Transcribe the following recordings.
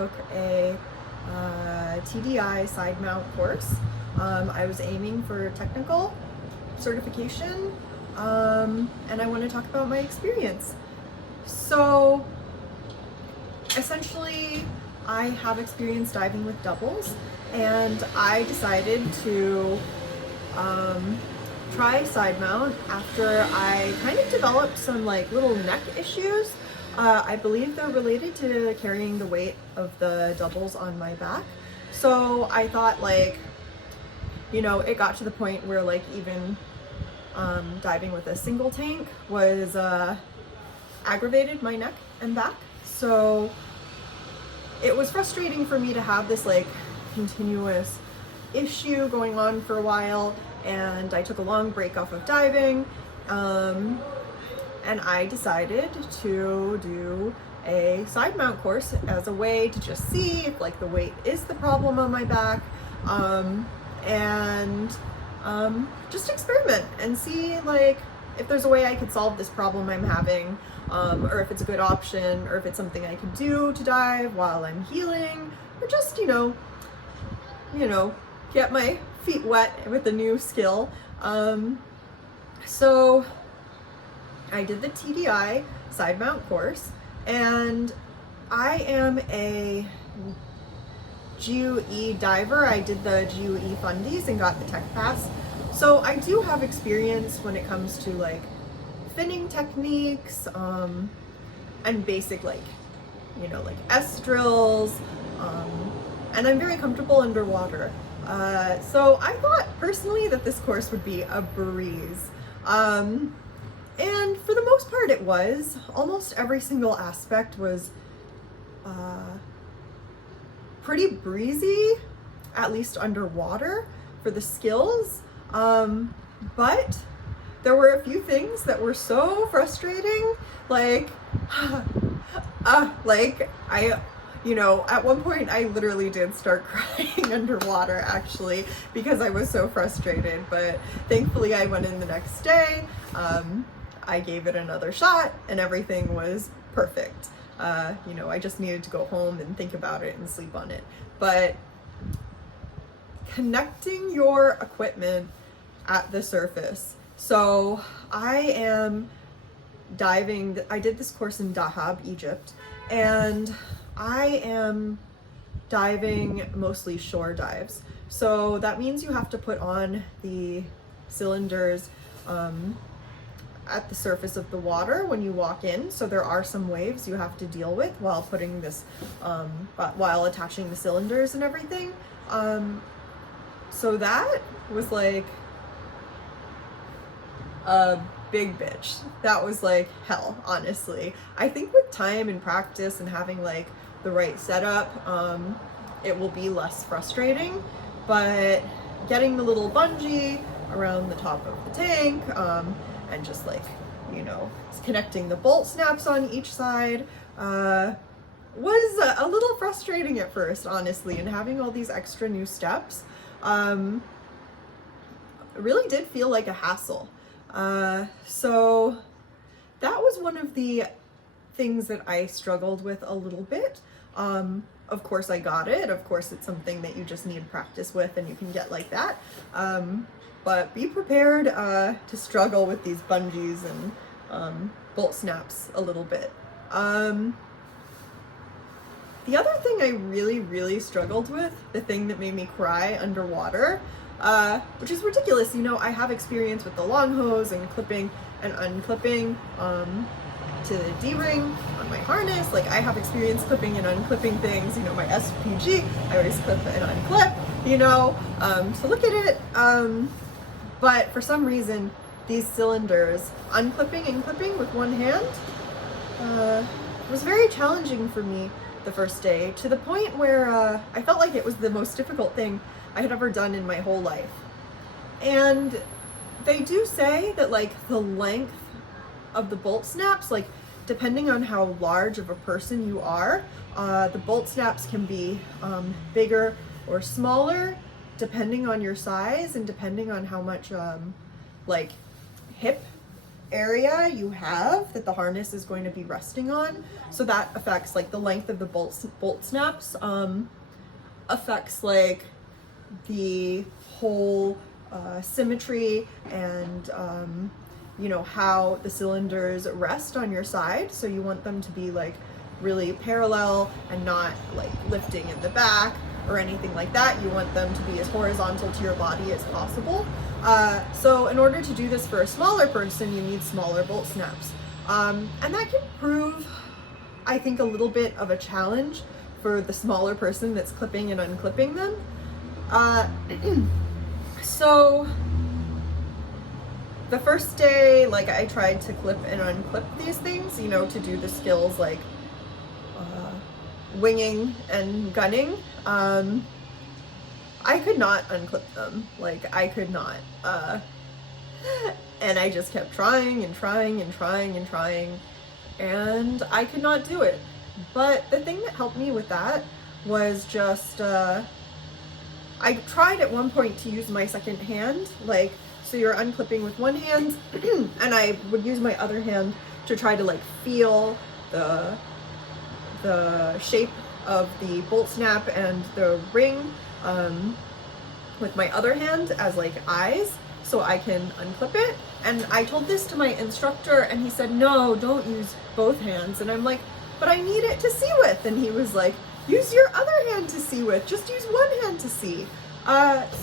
took a TDI side mount course. I was aiming for technical certification, and I want to talk about my experience. So essentially, I have experience diving with doubles, and I decided to try side mount after I kind of developed some like little neck issues. I believe they're related to carrying the weight of the doubles on my back. So I thought, like, you know, it got to the point where like even diving with a single tank was aggravated my neck and back. So it was frustrating for me to have this like continuous issue going on for a while, and I took a long break off of diving, and I decided to do a side mount course as a way to just see if like the weight is the problem on my back, and just experiment and see like if there's a way I could solve this problem I'm having, or if it's a good option, or if it's something I could do to dive while I'm healing, or just, you know, get my feet wet with a new skill. So I did the TDI side mount course, and I am a GUE diver. I did the GUE fundies and got the tech pass. So I do have experience when it comes to like finning techniques, and basic like, you know, like S drills, and I'm very comfortable underwater. So I thought personally that this course would be a breeze. And for the most part it was. Almost every single aspect was pretty breezy, at least underwater, for the skills. But there were a few things that were so frustrating, like, you know, at one point I literally did start crying underwater, actually, because I was so frustrated. But thankfully I went in the next day, I gave it another shot, and everything was perfect. You know, I just needed to go home and think about it and sleep on it. But connecting your equipment at the surface. So I am diving, I did this course in Dahab, Egypt, and I am diving mostly shore dives. So that means you have to put on the cylinders at the surface of the water when you walk in. So there are some waves you have to deal with while putting this, while attaching the cylinders and everything. So that was like a big bitch. That was like hell, honestly. I think with time and practice and having like the right setup, it will be less frustrating. But getting the little bungee around the top of the tank, and just like, you know, connecting the bolt snaps on each side, was a little frustrating at first, honestly, and having all these extra new steps really did feel like a hassle. So that was one of the things that I struggled with a little bit. Of course I got it. Of course it's something that you just need practice with and you can get like that. But be prepared to struggle with these bungees and bolt snaps a little bit. The other thing I really struggled with, the thing that made me cry underwater, which is ridiculous, you know, I have experience with the long hose and clipping and unclipping to the D-ring on my harness. Like, I have experience clipping and unclipping things, you know, my SPG, I always clip and unclip, you know, so look at it. But for some reason, these cylinders, unclipping and clipping with one hand, was very challenging for me the first day, to the point where I felt like it was the most difficult thing I had ever done in my whole life. And they do say that like the length of the bolt snaps, like depending on how large of a person you are, the bolt snaps can be bigger or smaller depending on your size and depending on how much like hip area you have that the harness is going to be resting on. So that affects like the length of the bolt snaps, affects like the whole symmetry and you know, how the cylinders rest on your side. So you want them to be like really parallel and not like lifting in the back or anything like that. You want them to be as horizontal to your body as possible. So in order to do this for a smaller person, you need smaller bolt snaps. And that can prove, I think, a little bit of a challenge for the smaller person that's clipping and unclipping them. So the first day, like, I tried to clip and unclip these things, you know, to do the skills like winging and gunning. I could not unclip them. Like, I could not. And I just kept trying and trying and trying and trying, and I could not do it. But the thing that helped me with that was just, I tried at one point to use my second hand, like, so you're unclipping with one hand, and I would use my other hand to try to like feel the shape of the bolt snap and the ring with my other hand as like eyes, so I can unclip it. And I told this to my instructor, and he said, no, don't use both hands. And I'm like, but I need it to see with. And he was like, use your other hand to see with, just use one hand to see.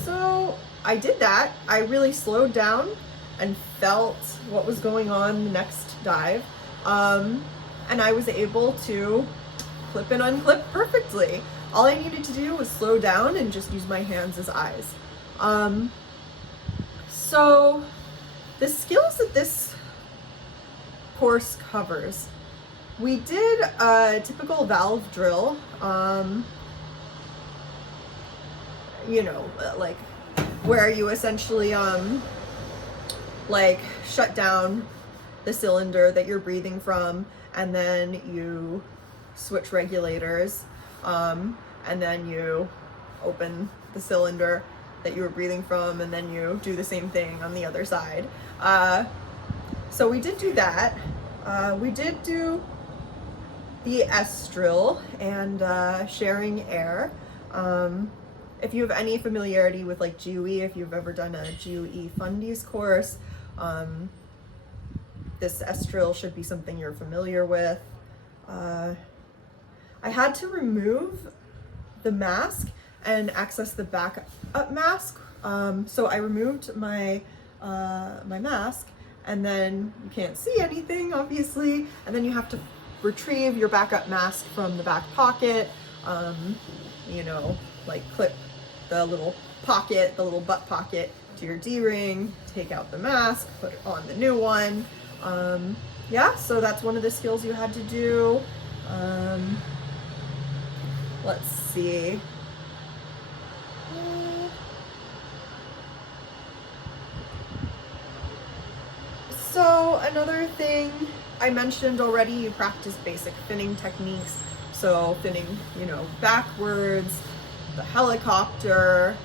So I did that. I really slowed down and felt what was going on the next dive. And I was able to clip and unclip perfectly. All I needed to do was slow down and just use my hands as eyes. So the skills that this course covers, we did a typical valve drill, you know, like where you essentially like shut down the cylinder that you're breathing from, and then you switch regulators, and then you open the cylinder that you were breathing from, and then you do the same thing on the other side. So we did do that. We did do the S drill and sharing air. If you have any familiarity with like GUE, if you've ever done a GUE fundies course, this S drill should be something you're familiar with. I had to remove the mask and access the backup mask. So I removed my my mask, and then you can't see anything, obviously, and then you have to retrieve your backup mask from the back pocket, you know, like clip the little pocket, the little butt pocket to your D-ring, take out the mask, put it on the new one. Yeah, so that's one of the skills you had to do. Let's see. So another thing I mentioned already, you practice basic finning techniques. So finning, you know, backwards, the helicopter,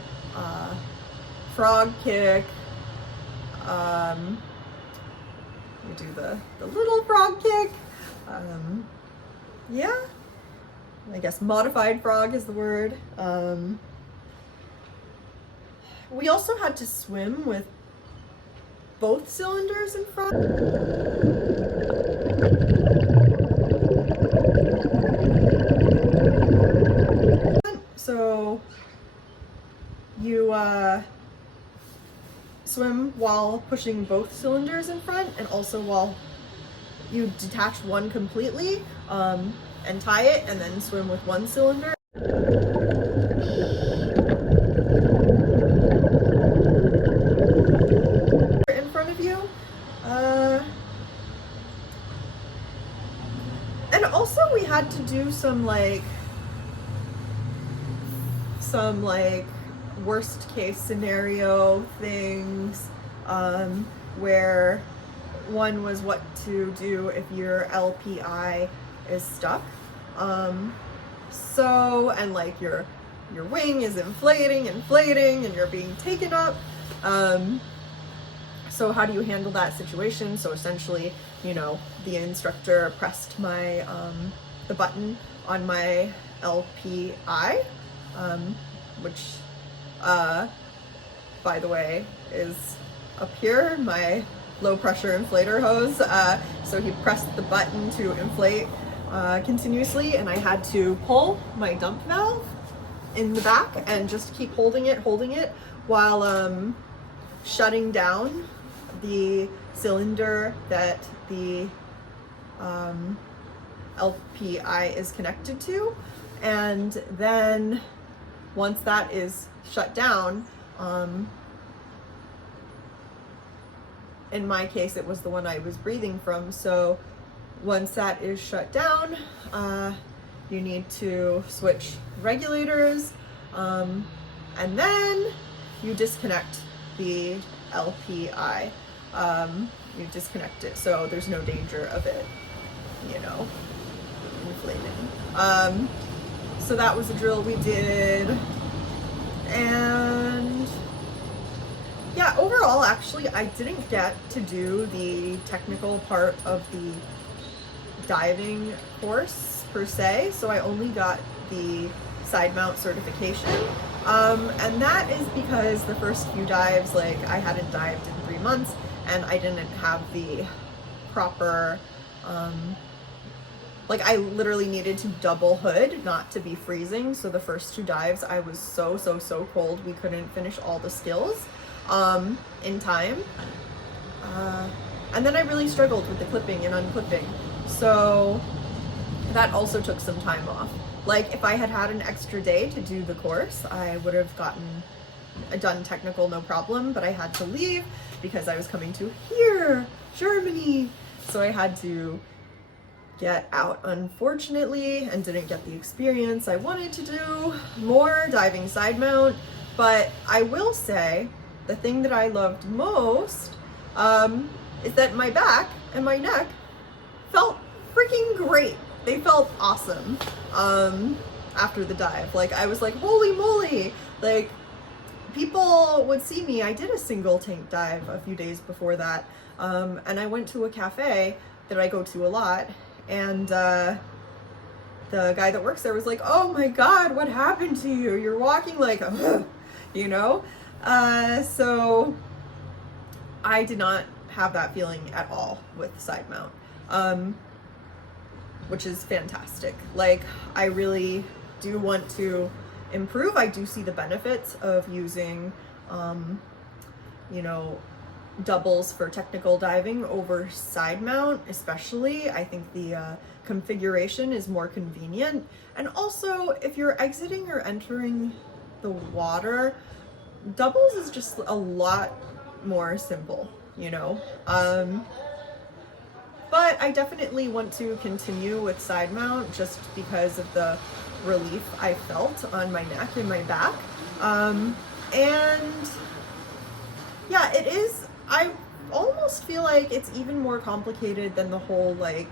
frog kick, you do the little frog kick, yeah, I guess modified frog is the word. We also had to swim with both cylinders in front. So you swim while pushing both cylinders in front, and also while you detach one completely and tie it, and then swim with one cylinder. In front of you. And also we had to do some worst case scenario things, where one was what to do if your LPI is stuck. So, and like your wing is inflating, and you're being taken up. So how do you handle that situation? So essentially, you know, the instructor pressed my the button on my LPI, which by the way is up here, my low pressure inflator hose. So he pressed the button to inflate continuously, and I had to pull my dump valve in the back and just keep holding it while shutting down the cylinder that the LPI is connected to. And then once that is shut down, in my case it was the one I was breathing from, so once that is shut down, you need to switch regulators, and then you disconnect the LPI. You disconnect it so there's no danger of it, you know, inflating. So that was the drill we did. And yeah, overall, actually, I didn't get to do the technical part of the diving course per se, so I only got the Sidemount certification. And that is because the first few dives, like, I hadn't dived in 3 months, and I didn't have the proper, like, I literally needed to double hood not to be freezing. So the first 2 dives, I was so cold, we couldn't finish all the skills in time. And then I really struggled with the clipping and unclipping. So that also took some time off. Like, if I had had an extra day to do the course, I would have done technical no problem, but I had to leave because I was coming to here, Germany. So I had to get out, unfortunately, and didn't get the experience. I wanted to do more diving side mount, but I will say the thing that I loved most is that my back and my neck felt freaking great. They felt awesome after the dive. Like, I was like, holy moly, like, people would see me. I did a single tank dive a few days before that, and I went to a cafe that I go to a lot, and the guy that works there was like, oh my god, what happened to you? You're walking like, you know? So I did not have that feeling at all with side mount, which is fantastic. Like, I really do want to improve. I do see the benefits of using, you know, doubles for technical diving over side mount, especially. I think the configuration is more convenient. And also, if you're exiting or entering the water, doubles is just a lot more simple, you know? But I definitely want to continue with side mount just because of the relief I felt on my neck and my back. And yeah, it is, I almost feel like it's even more complicated than the whole, like,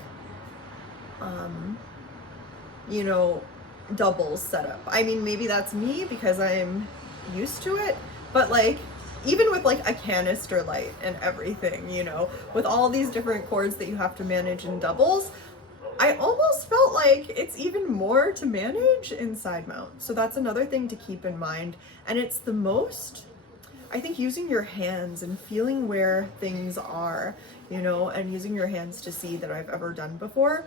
you know, doubles setup. I mean, maybe that's me because I'm used to it, but like, even with like a canister light and everything, you know, with all these different cords that you have to manage in doubles, I almost felt like it's even more to manage in side mount. So that's another thing to keep in mind. And it's the most, I think, using your hands and feeling where things are, you know, and using your hands to see that I've ever done before.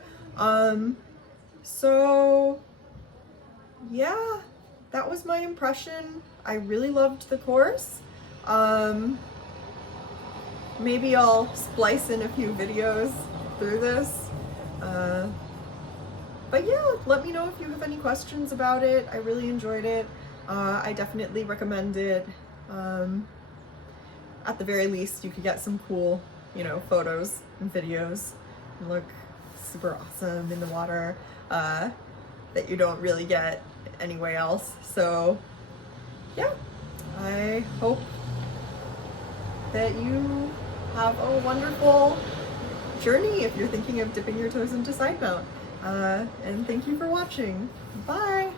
So yeah, that was my impression. I really loved the course. Maybe I'll splice in a few videos through this. But yeah, let me know if you have any questions about it. I really enjoyed it. I definitely recommend it. At the very least, you could get some cool, you know, photos and videos and look super awesome in the water, that you don't really get anywhere else. So yeah, I hope that you have a wonderful journey if you're thinking of dipping your toes into side mount. And thank you for watching. Bye.